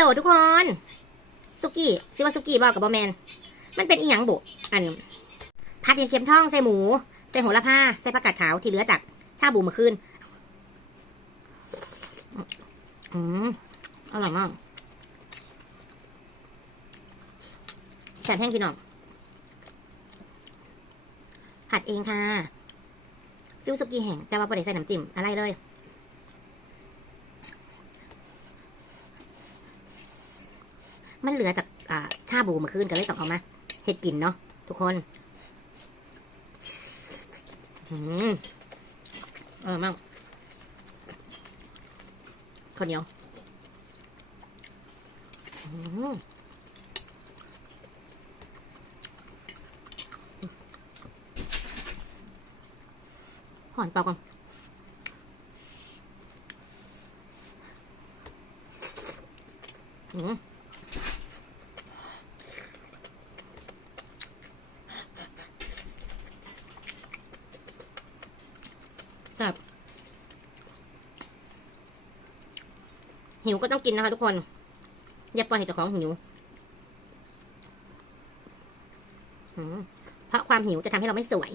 ลทุกคนสุกี้ซิว่าสุกี้บอกกับบอแมน มันเป็นอีหยังบุอันผัดเห็ดเข็มทองใส่หมู ใส่โหระพาใส่ผักกาดขาวที่เหลือจากชาบูเมื่อคืนอืมอร่อยมากแซ่บแห้งพี่น้องผัดเองค่ะฟิวสุกี้แห้งแต่ว่าประเดี๋ยวใส่น้ำจิ้มอะไรเลย มันเหลือจากอ่าชาบูมื่อคืนก็เลยต้องเอามาเห็ดกินเนาะทุกคนอืมอร่อยมากข้าวเหนียวหอนเปล่าก่อนอืม แบบหิวก็ต้องกินนะคะทุกคน อย่าปล่อยให้เจ้าของหิวเพราะความหิวจะทำให้เราไม่สวย